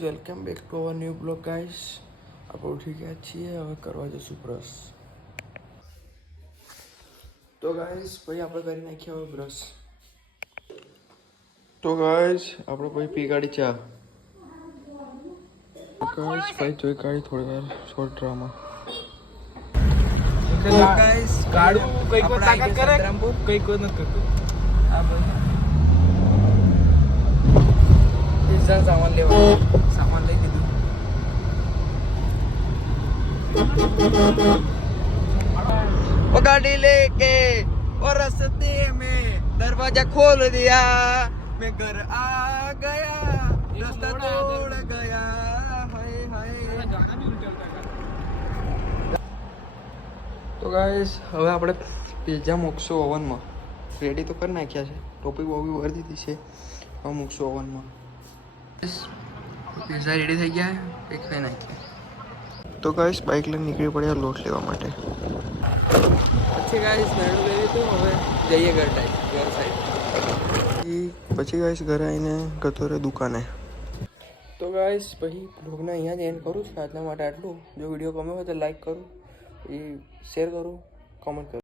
Welcome back to our new blog guys. આપણે ઉઠી ગયા છીએ, હવે કરવા જઈશું બ્રશ. તો ગાઈસ ભાઈ આપણે કરી નાખ્યા હવે બ્રશ. તો ગાઈસ આપણે ભાઈ પી કાઢી ચા. ગાઈસ ભાઈ જોઈ કાઢી થોડી વાર શોર્ટ ડ્રામા. ગાઈસ ગાડું કઈ કોઈ તાકાત કરે કઈ કોઈ નથી કરતું. આ ભાઈ પિઝા સામાન લેવા સામાન લઈ દીધું. वो गाड़ी लेके और रास्ते में दरवाजा खोल दिया, मैं घर आ गया, रास्ता तोड़ गया, हाय हाय. તો ગાઈસ હવે આપણે પિઝા મૂકશું ઓવનમાં. રેડી તો કરી નાખ્યા છે, ટોપી બોપી ભરી દીધી છે. હવે મૂકશું ઓવનમાં. પિઝા રેડી થઈ ગયા, એક ખાઈ નાખ્યા. તો ગાઈસ બાઇક લઈને નીકળી પડ્યા લોટ લેવા માટે. પછી ગાઈસ નાડું લઈ લીધું, હવે જઈએ ઘર સાઈડ. પછી ગાઈસ ઘરે આવીને ગતો રહે દુકાને. તો ગાઈસ પછી બ્લોગને અહીંયા જ એન્ડ કરું છું. આજના માટે આટલું. જો વિડીયો ગમ્યો હોય તો લાઈક કરું, એ શેર કરું, કોમેન્ટ કરું.